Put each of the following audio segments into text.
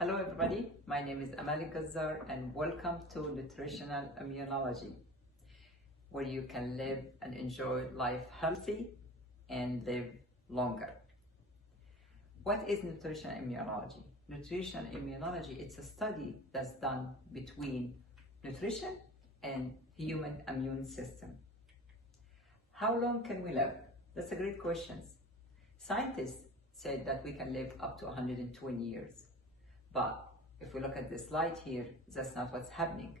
Hello everybody, my name is Amal Elgazar and welcome to Nutritional Immunology, where you can live and enjoy life healthy and live longer. What is nutritional immunology? Nutritional immunology, it's a study that's done between nutrition and human immune system. How long can we live? That's a great question. Scientists said that we can live up to 120 years. But if we look at this slide here, that's not what's happening.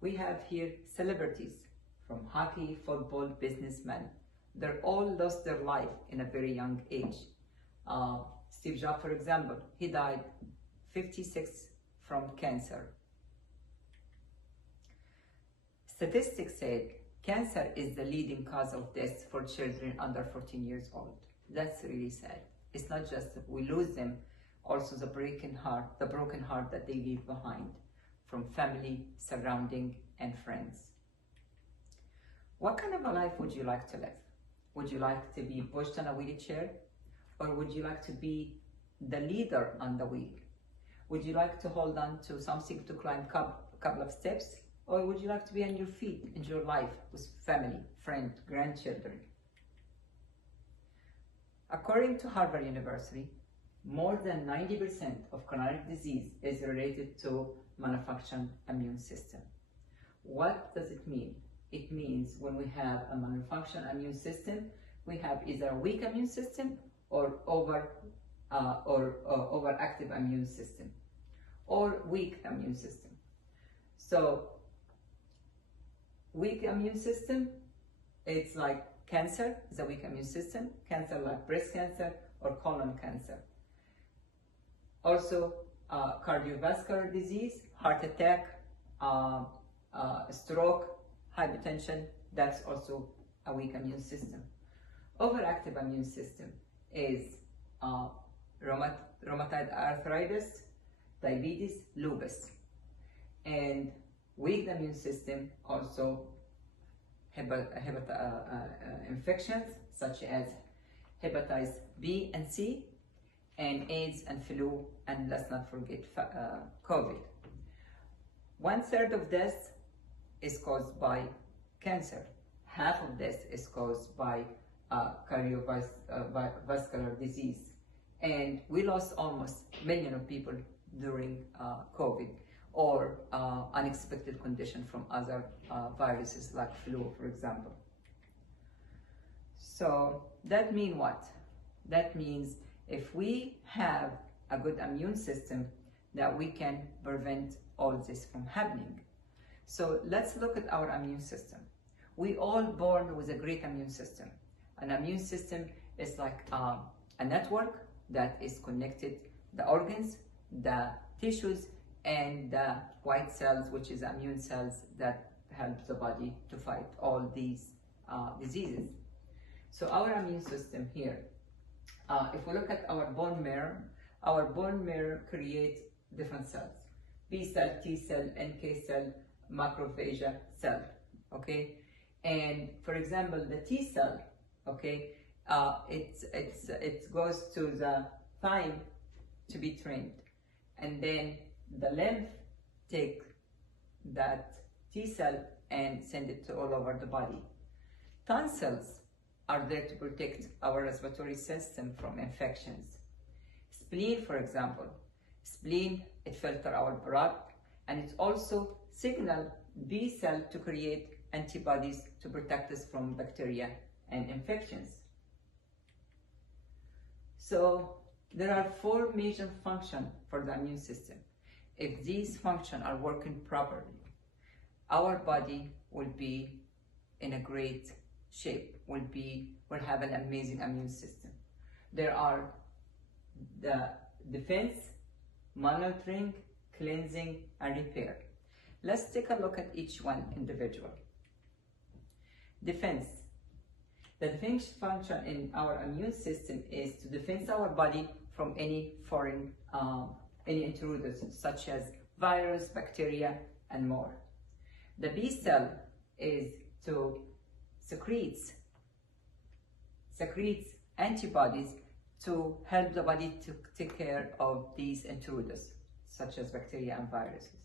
We have here celebrities from hockey, football, businessmen. They're all lost their life in a very young age. Steve Jobs, for example, he died 56 from cancer. Statistics said cancer is the leading cause of death for children under 14 years old. That's really sad. It's not just that we lose them, also the broken heart that they leave behind from family, surrounding, and friends. What kind of a life would you like to live? Would you like to be pushed on a wheelchair? Or would you like to be the leader on the wheel? Would you like to hold on to something to climb a couple of steps? Or would you like to be on your feet, enjoy life with family, friends, grandchildren? According to Harvard University, more than 90% of chronic disease is related to malfunctioning immune system. What does it mean? It means when we have a malfunctioning immune system, we have either a weak immune system or overactive immune system or weak immune system. So weak immune system, it's like cancer is a weak immune system, cancer like breast cancer or colon cancer. Also, cardiovascular disease, heart attack, stroke, hypertension, that's also a weak immune system. Overactive immune system is rheumatoid arthritis, diabetes, lupus. And weak immune system also infections such as hepatitis B and C, and AIDS and flu, and let's not forget COVID. 1/3 of death is caused by cancer. Half of death is caused by cardiovascular disease. And we lost almost a million of people during COVID or unexpected condition from other viruses like flu, for example. So that means what? That means if we have a good immune system, that we can prevent all this from happening. So let's look at our immune system. We all born with a great immune system. An immune system is like a network that is connected the organs, the tissues, and the white cells, which is immune cells that help the body to fight all these diseases. So our immune system here, if we look at our bone marrow creates different cells. B cell, T cell, NK cell, macrophage cell, okay? And for example, the T cell, okay, it goes to the thigh to be trained. And then the lymph take that T cell and send it to all over the body. Tonsils are there to protect our respiratory system from infections. Spleen, for example, it filters our blood, and it also signals B cell to create antibodies to protect us from bacteria and infections. So there are 4 major functions for the immune system. If these functions are working properly, our body will be in a great shape, will have an amazing immune system. There are the defense, monitoring, cleansing, and repair. Let's take a look at each one individual. Defense. The defense function in our immune system is to defend our body from any foreign, any intruders such as virus, bacteria, and more. The B cell is to secretes antibodies to help the body to take care of these intruders. such as bacteria and viruses.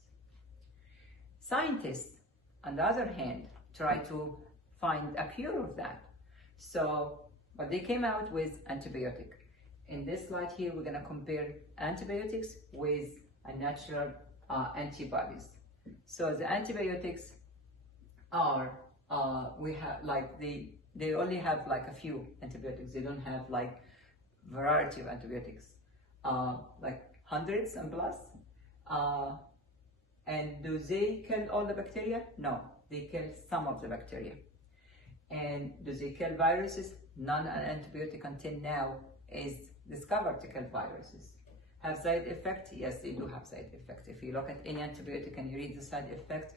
Scientists, on the other hand, try to find a cure of that. So, but they came out with antibiotic. In this slide here, we're going to compare antibiotics with a natural antibodies. So the antibiotics are, we have like they only have like a few antibiotics. They don't have like variety of antibiotics, like hundreds and plus. And do they kill all the bacteria? No, they kill some of the bacteria. And do they kill viruses? None antibiotic until now is discovered to kill viruses. Have side effect? Yes, they do have side effect. If you look at any antibiotic and you read the side effect,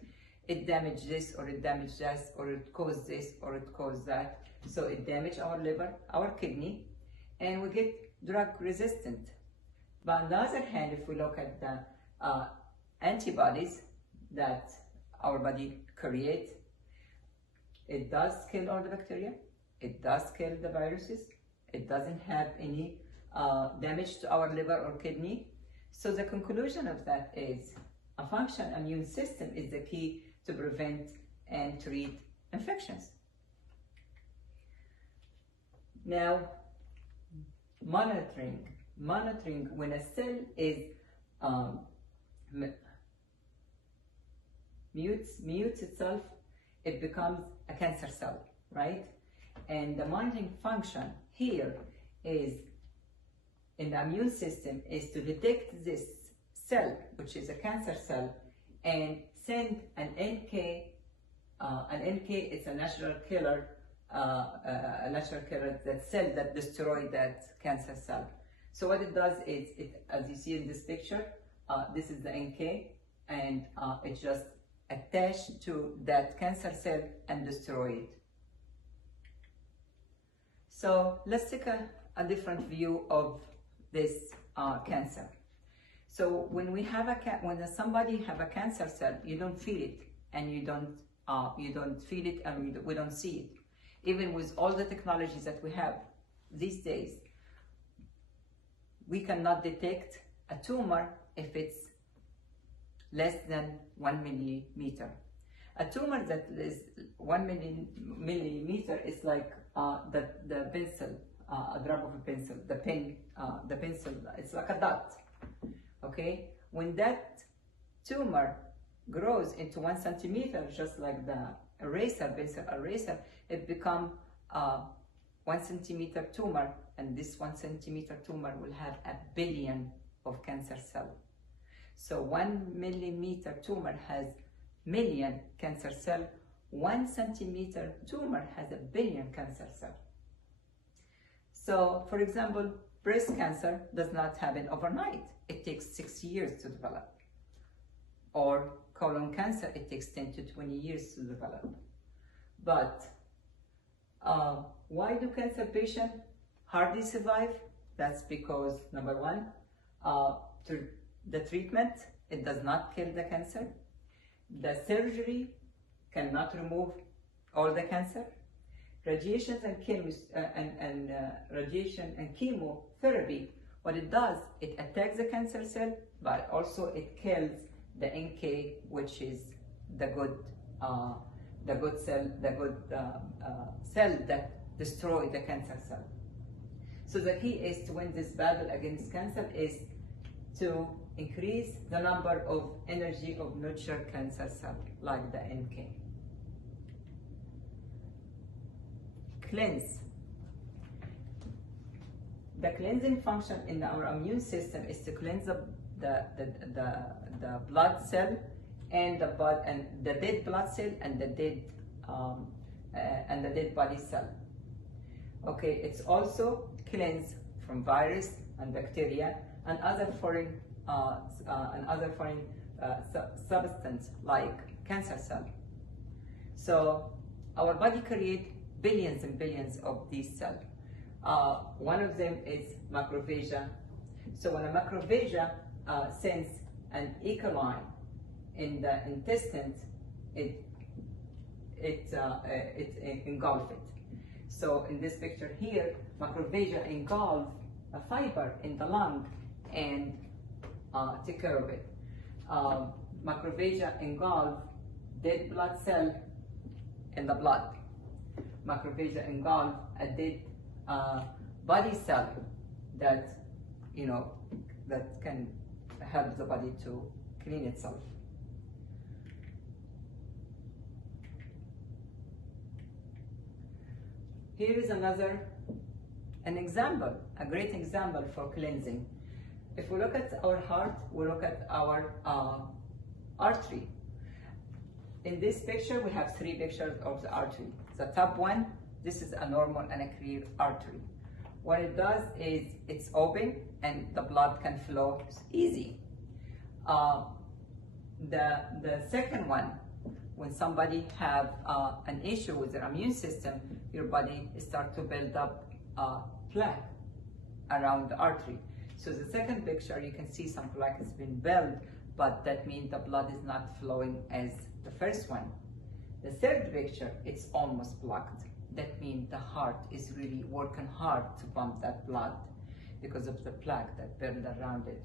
it damages this, or it damages that, or it causes this, or it causes that. So it damages our liver, our kidney, and we get drug resistant. But on the other hand, if we look at the antibodies that our body creates, it does kill all the bacteria, it does kill the viruses, it doesn't have any damage to our liver or kidney. So the conclusion of that is a functional immune system is the key to prevent and treat infections. Now, monitoring when a cell is mutes itself, it becomes a cancer cell, right? And the monitoring function here is in the immune system is to detect this cell, which is a cancer cell, and send an NK. An NK is a natural killer, that cell that destroys that cancer cell. So what it does is, as you see in this picture, this is the NK, and it just attached to that cancer cell and destroy it. So let's take a different view of this cancer. So when we have when somebody have a cancer cell, you don't feel it, and you don't feel it, and we don't see it. Even with all the technologies that we have these days, we cannot detect a tumor if it's less than 1 millimeter. A tumor that is 1 millimeter is like the pencil, a drop of a pencil, the pencil, it's like a dot, okay? When that tumor grows into 1 centimeter, just like the pencil eraser, it becomes 1 centimeter tumor, and this 1 centimeter tumor will have 1 billion of cancer cells. So 1 millimeter tumor has million cancer cells. 1 centimeter tumor has 1 billion cancer cells. So, for example, breast cancer does not happen overnight. It takes 6 years to develop. Or colon cancer, it takes 10 to 20 years to develop. But why do cancer patients hardly survive? That's because, number one, the treatment, it does not kill the cancer. The surgery cannot remove all the cancer. Radiation and chemotherapy, what it does, it attacks the cancer cell, but also it kills the NK, which is the good cell that destroys the cancer cell. So the key is to win this battle against cancer is to increase the number of energy of nurture cancer cells, like the NK. Cleanse. The cleansing function in our immune system is to cleanse the blood cell and the dead blood cell and the dead body cell. Okay, it's also cleanse from virus and bacteria and other foreign substance like cancer cell. So our body creates billions and billions of these cells. One of them is macrophagia. So when a macrophagia sends an E. coli in the intestines, it engulfs it. So in this picture here, macrophagia engulf a fiber in the lung, and take care of it. Macrophagia engulf dead blood cell in the blood. Macrophagia engulf a dead body cell that, you know, that can help the body to clean itself. Here is an example, a great example for cleansing. If we look at our heart, we look at our artery. In this picture, we have three pictures of the artery. The top one, this is a normal and a clear artery. What it does is it's open and the blood can flow easy. The second one, when somebody have an issue with their immune system, your body starts to build up plaque around the artery. So the second picture, you can see some plaque has been built, but that means the blood is not flowing as the first one. The third picture, it's almost blocked. That means the heart is really working hard to pump that blood because of the plaque that built around it.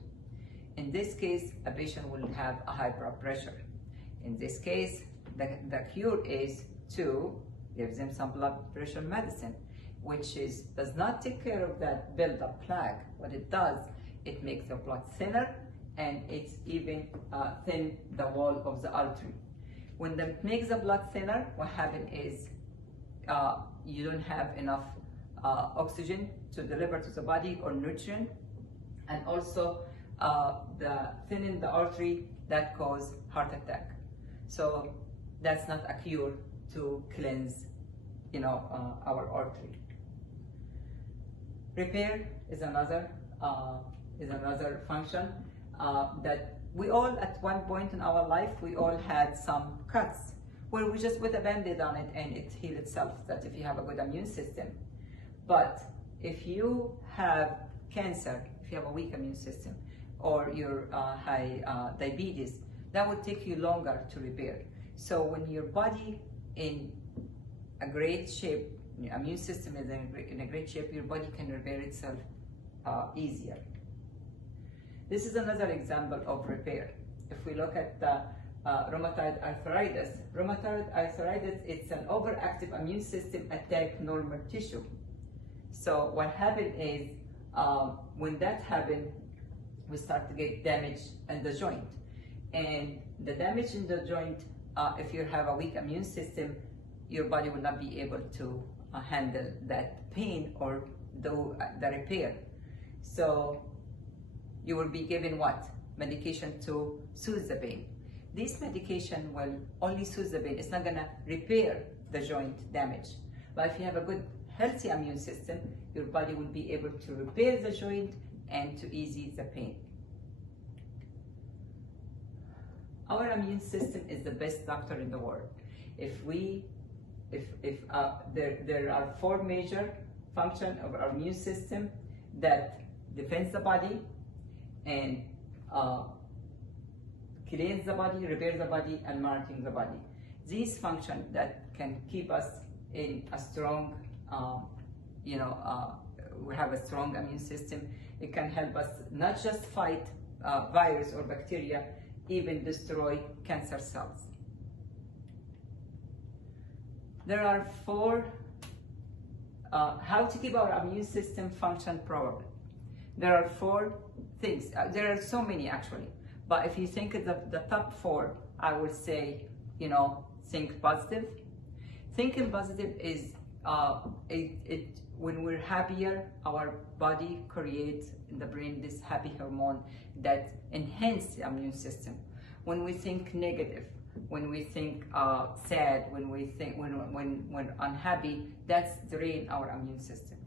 In this case, a patient will have a high blood pressure. In this case, the cure is to give them some blood pressure medicine, which does not take care of that build-up plaque. What it does, it makes the blood thinner, and it's even thin the wall of the artery. When it makes the blood thinner, what happens is you don't have enough oxygen to deliver to the body or nutrient, and also the thinning the artery that cause heart attack. So that's not a cure to cleanse, you know, our artery. Repair is another function that we all, at one point in our life, we all had some cuts where we just put a band-aid on it and it heals itself. That if you have a good immune system. But if you have cancer, if you have a weak immune system, or your high diabetes, that would take you longer to repair. So when your body in a great shape, your immune system is in a great shape, your body can repair itself easier. This is another example of repair. If we look at the rheumatoid arthritis, it's an overactive immune system attack normal tissue. So what happened is, when that happened, we start to get damage in the joint. And the damage in the joint, if you have a weak immune system, your body will not be able to handle that pain or do the repair. So you will be given what? Medication to soothe the pain. This medication will only soothe the pain. It's not gonna repair the joint damage. But if you have a good, healthy immune system, your body will be able to repair the joint and to ease the pain. Our immune system is the best doctor in the world. There are four major functions of our immune system that defends the body and cleans the body, repairs the body, and monitoring the body. These functions that can keep us in a strong, we have a strong immune system. It can help us not just fight virus or bacteria, even destroy cancer cells. There are four, how to keep our immune system function properly. There are four things. There are so many actually, but if you think of the top four, I would say, think positive. Thinking positive is, when we're happier, our body creates in the brain this happy hormone that enhances the immune system. When we think negative, when we think sad, when unhappy, that's drain our immune system.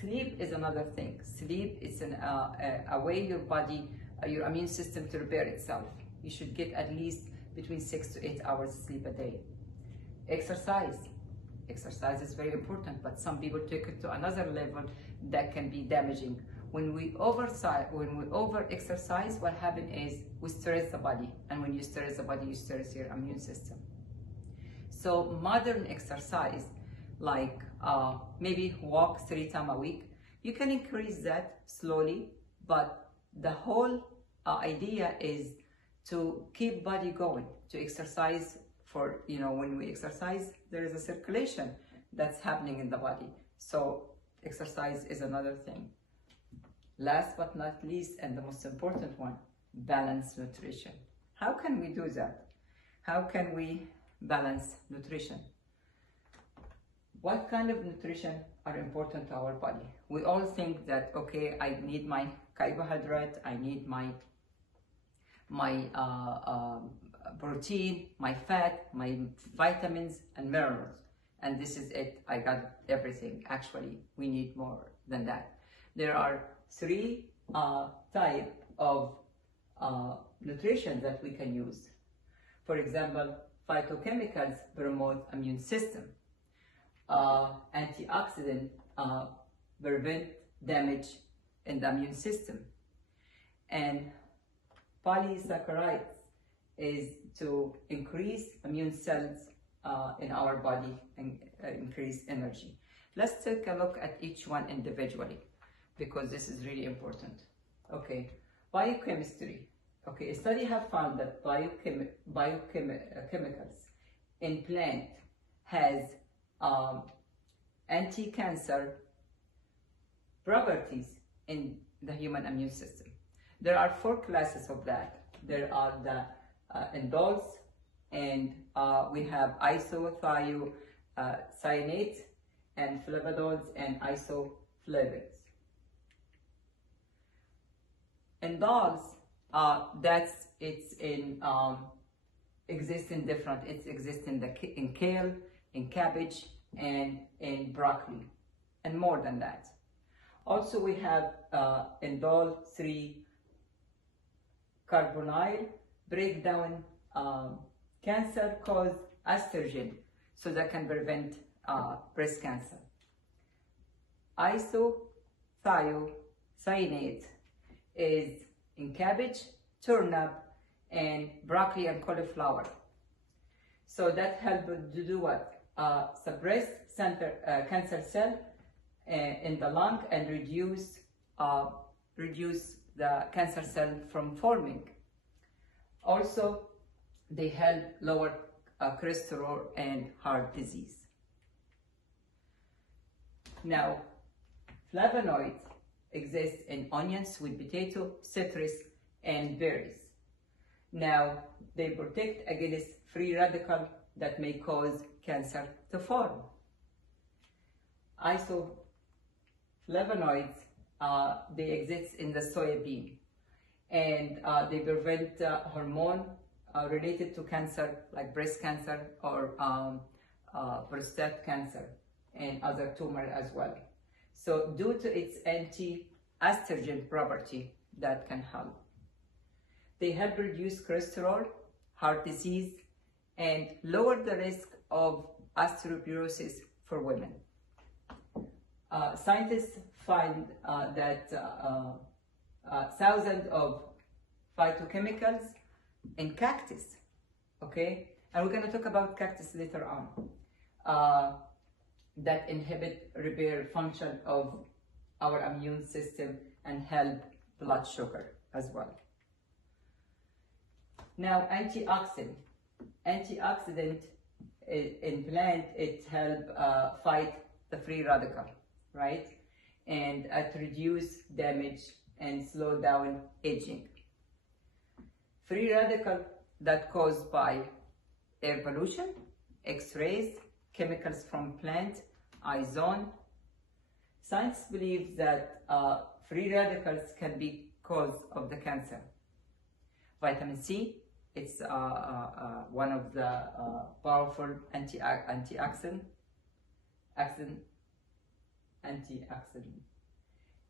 Sleep is another thing. Sleep is a way your immune system to repair itself. You should get at least between 6 to 8 hours sleep a day. Exercise. Exercise is very important, but some people take it to another level that can be damaging. When we over-exercise, what happens is we stress the body, and when you stress the body, you stress your immune system. So modern exercise, like maybe walk 3 times a week, you can increase that slowly, but the whole idea is to keep body going, to exercise for, when we exercise, there is a circulation that's happening in the body. So exercise is another thing. Last but not least, and the most important one, balanced nutrition. How can we do that? How can we balance nutrition? What kind of nutrition are important to our body? We all think that, okay, I need my carbohydrate, I need my protein, my fat, my vitamins and minerals, and this is it. I got everything. Actually, we need more than that. There are three types of nutrition that we can use. For example, phytochemicals promote immune system. Antioxidants prevent damage in the immune system. And polysaccharides is to increase immune cells in our body and increase energy. Let's take a look at each one individually, because this is really important. Okay, biochemistry. Okay, a study have found that biochemicals in plant has anti-cancer properties in the human immune system. There are 4 classes of that. There are the indoles, and we have isothiocyanates and flavonoids and isoflavones. Indoles, exists in different. It exists in kale, in cabbage, and in broccoli, and more than that. Also, we have indole 3-carbonyl breakdown cancer cause estrogen, so that can prevent breast cancer. Isothiocyanate is in cabbage, turnip, and broccoli and cauliflower. So that helps to do what? Suppress cancer cell in the lung and reduce the cancer cell from forming. Also, they help lower cholesterol and heart disease. Now, flavonoids exist in onions, sweet potato, citrus, and berries. Now, they protect against free radicals that may cause cancer to form. Isoflavonoids, they exist in the soybean, and they prevent hormone related to cancer, like breast cancer or prostate cancer and other tumor as well. So due to its anti-estrogen property, that can help. They help reduce cholesterol, heart disease, and lower the risk of osteoporosis for women. Scientists find that thousands of phytochemicals in cactus, okay? And we're going to talk about cactus later on, that inhibit repair function of our immune system and help blood sugar as well. Now, antioxidant in plant, it help fight the free radical, right? And it reduce damage and slow down aging. Free radical that caused by air pollution, X-rays, chemicals from plant, ozone. Science believes that free radicals can be cause of the cancer. Vitamin C, it's one of the powerful antioxidant.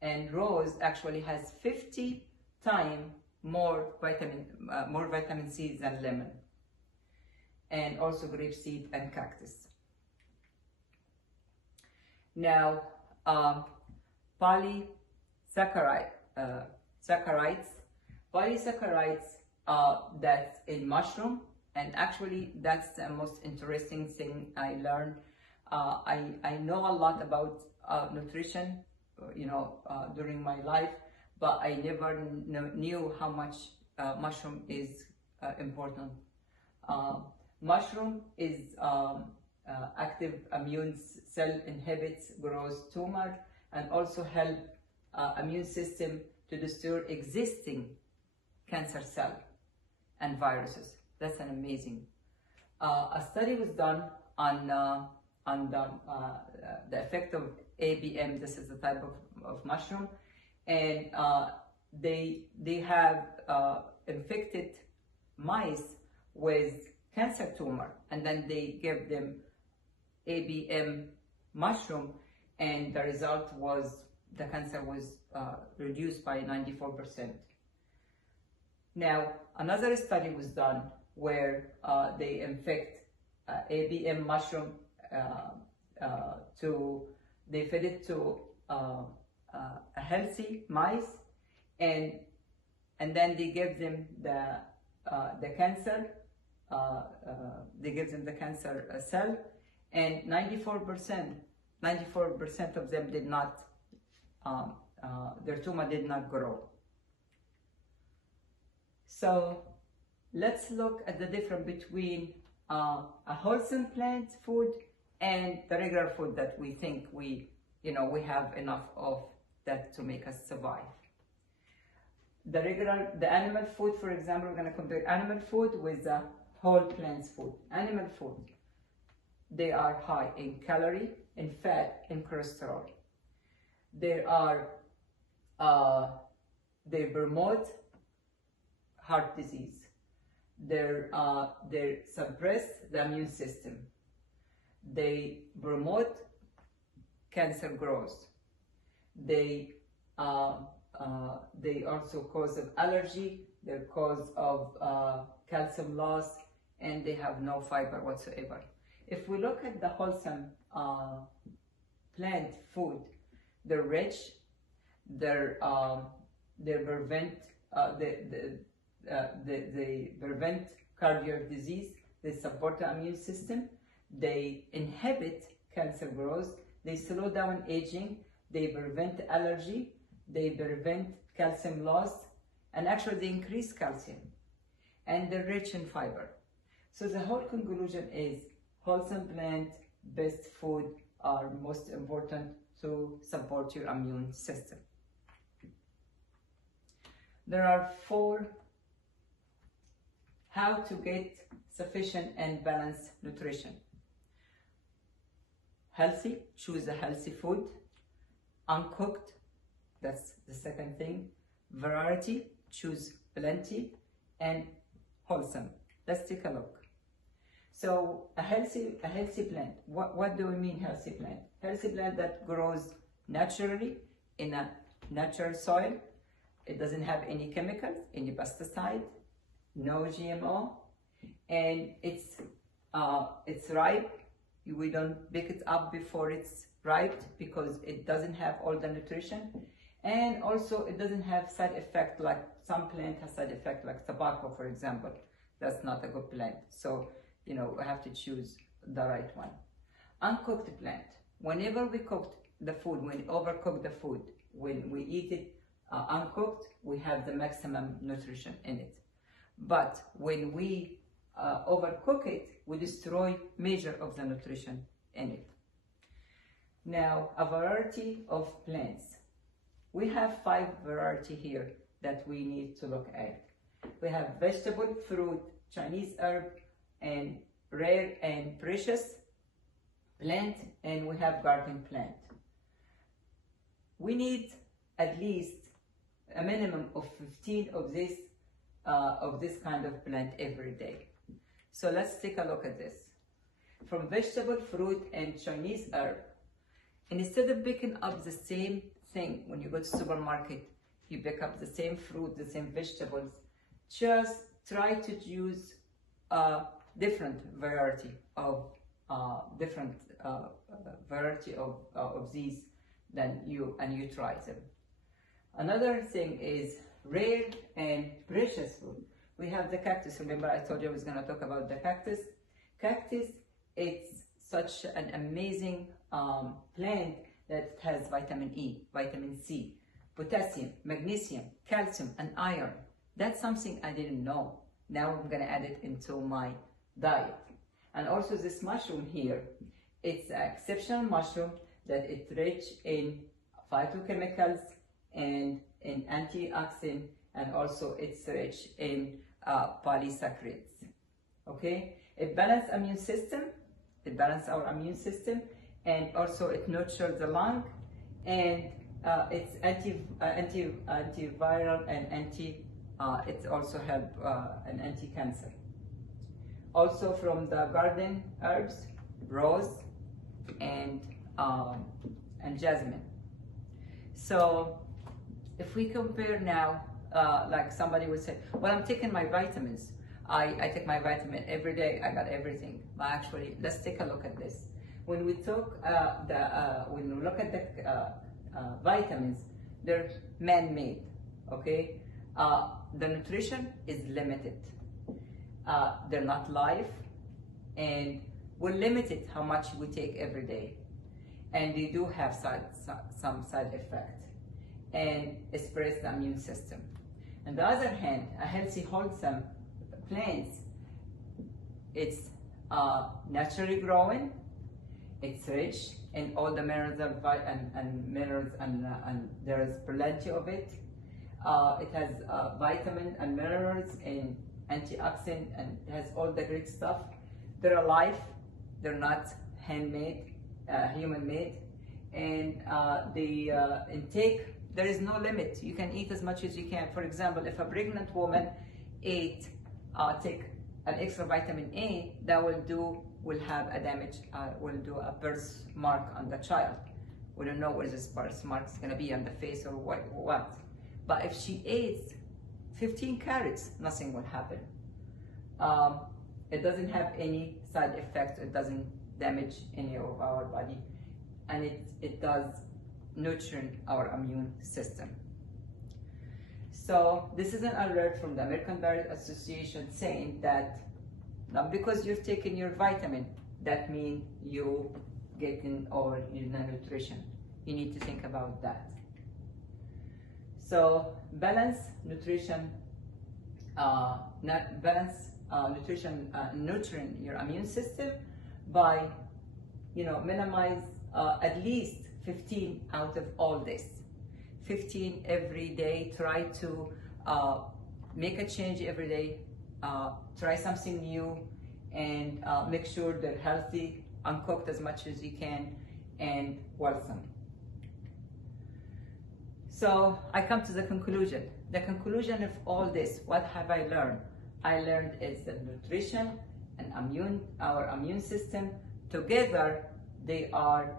And rose actually has 50 times more vitamin C than lemon, and also grapeseed and cactus. Now, polysaccharides that's in mushroom, and actually that's the most interesting thing I learned. I know a lot about nutrition, during my life, but I never knew how much mushroom is important. Mushroom is active immune cell, inhibits growth tumor, and also help immune system to destroy existing cancer cell and viruses. That's an amazing. A study was done on the effect of ABM. This is the type of mushroom, and they have infected mice with cancer tumor, and then they gave them ABM mushroom, and the result was the cancer was reduced by 94%. Now, another study was done where they infect ABM mushroom they fed it to a healthy mice, and then they gave them the cancer. They gave them the cancer cell, and 94% of them did not. Their tumor did not grow. So let's look at the difference between a wholesome plant food and the regular food that we think we have enough of that to make us survive. The animal food, for example, we're going to compare animal food with the whole plants food. Animal food, they are high in calorie, in fat, in cholesterol. They promote heart disease. They suppress the immune system. They promote cancer growth. They also cause of allergy. They're cause of calcium loss, and they have no fiber whatsoever. If we look at the wholesome plant food, they're rich. They prevent cardiac disease. They support the immune system. They inhibit cancer growth. They slow down aging. They prevent allergy. They prevent calcium loss, and actually they increase calcium. And they're rich in fiber. So the whole conclusion is wholesome plant-based food are most important to support your immune system. There are 4 how to get sufficient and balanced nutrition. Healthy, choose a healthy food. Uncooked, that's the second thing. Variety, choose plenty. And wholesome. Let's take a look. So a healthy plant. What do we mean healthy plant? Healthy plant that grows naturally in a natural soil. It doesn't have any chemicals, any pesticide, no GMO, and it's ripe. We don't pick it up before it's ripe because it doesn't have all the nutrition, and also it doesn't have side effect like some plant has side effect like tobacco, for example. That's not a good plant. So we have to choose the right one. Uncooked plant. Whenever we cook the food, when we overcook the food, when we eat it uncooked, we have the maximum nutrition in it. But when we overcook it, we destroy major of the nutrition in it. Now, a variety of plants. We have 5 variety here that we need to look at. We have vegetable, fruit, Chinese herb, and rare and precious plant, and we have garden plant. We need at least a minimum of 15 of this kind of plant every day. So let's take a look at this. From vegetable, fruit, and Chinese herb, and instead of picking up the same thing when you go to supermarket, you pick up the same fruit, the same vegetables, just try to use a different variety of these and you try them. Another thing is rare and precious food. We have the cactus. Remember I told you I was going to talk about the cactus. Cactus, it's such an amazing plant that has vitamin E, vitamin C, potassium, magnesium, calcium, and iron. That's something I didn't know. Now I'm gonna add it into my diet. And also this mushroom here, it's an exceptional mushroom that it's rich in phytochemicals and in antioxidants, and also it's rich in polysaccharides. Okay, it balances immune system, it balances our immune system, and also it nurtures the lung, and it's antiviral and it also helps an anti-cancer. Also from the garden herbs, rose and jasmine. So if we compare now, like somebody would say, well, I'm taking my vitamins. I take my vitamin every day, I got everything. But actually, let's take a look at this. When we look at the vitamins, they're man-made, okay? The nutrition is limited. They're not live, and we're limited how much we take every day. And they do have some side effects, and it suppresses the immune system. On the other hand, a healthy, wholesome plants, it's naturally growing, it's rich in all the minerals and minerals, and there is plenty of it. It has vitamins and minerals and antioxidant, and it has all the great stuff. They're alive, they're not handmade, human-made, and the intake, there is no limit. You can eat as much as you can. For example, if a pregnant woman take an extra vitamin A, that will have a damage, will do a birthmark on the child. We don't know where this birthmark is going to be, on the face or what. But if she eats 15 carrots, nothing will happen. It doesn't have any side effects. It doesn't damage any of our body, and it does nurture our immune system. So this is an alert from the American Diet Association saying that not because you've taken your vitamin, that means you getting or your nutrition. You need to think about that. So balance nutrition, nurturing your immune system by, minimize at least 15 out of all this. 15 every day. Try to make a change every day. Try something new, and make sure they're healthy, uncooked as much as you can, and wholesome. So I come to the conclusion. The conclusion of all this, what have I learned? I learned is that nutrition and our immune system together, they are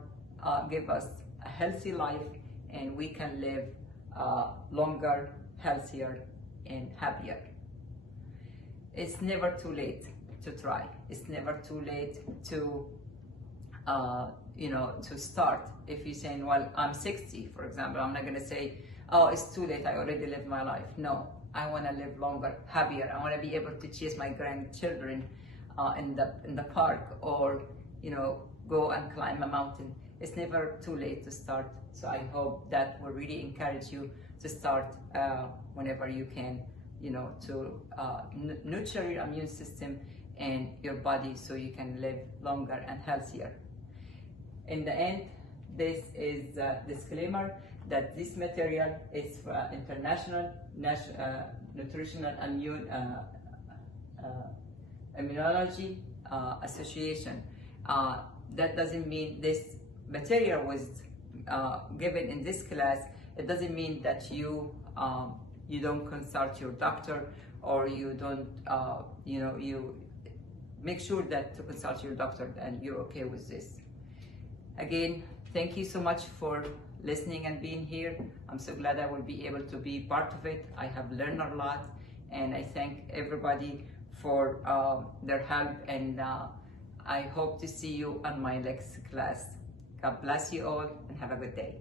give us a healthy life, and we can live longer, healthier, and happier. It's never too late to try. It's never too late to to start. If you're saying, well, I'm 60, for example, I'm not going to say, oh, it's too late, I already lived my life. No, I want to live longer, happier. I want to be able to chase my grandchildren in the park, or go and climb a mountain. It's never too late to start. So I hope that will really encourage you to start whenever you can, to nurture your immune system and your body so you can live longer and healthier. In the end, this is a disclaimer that this material is for International Nutritional Immunology Association. That doesn't mean this material was given in this class. It doesn't mean that you don't consult your doctor, or you don't you make sure that to consult your doctor and you're okay with this. Again, thank you so much for listening and being here. I'm so glad I will be able to be part of it. I have learned a lot, and I thank everybody for their help, and I hope to see you on my next class. God bless you all, and have a good day.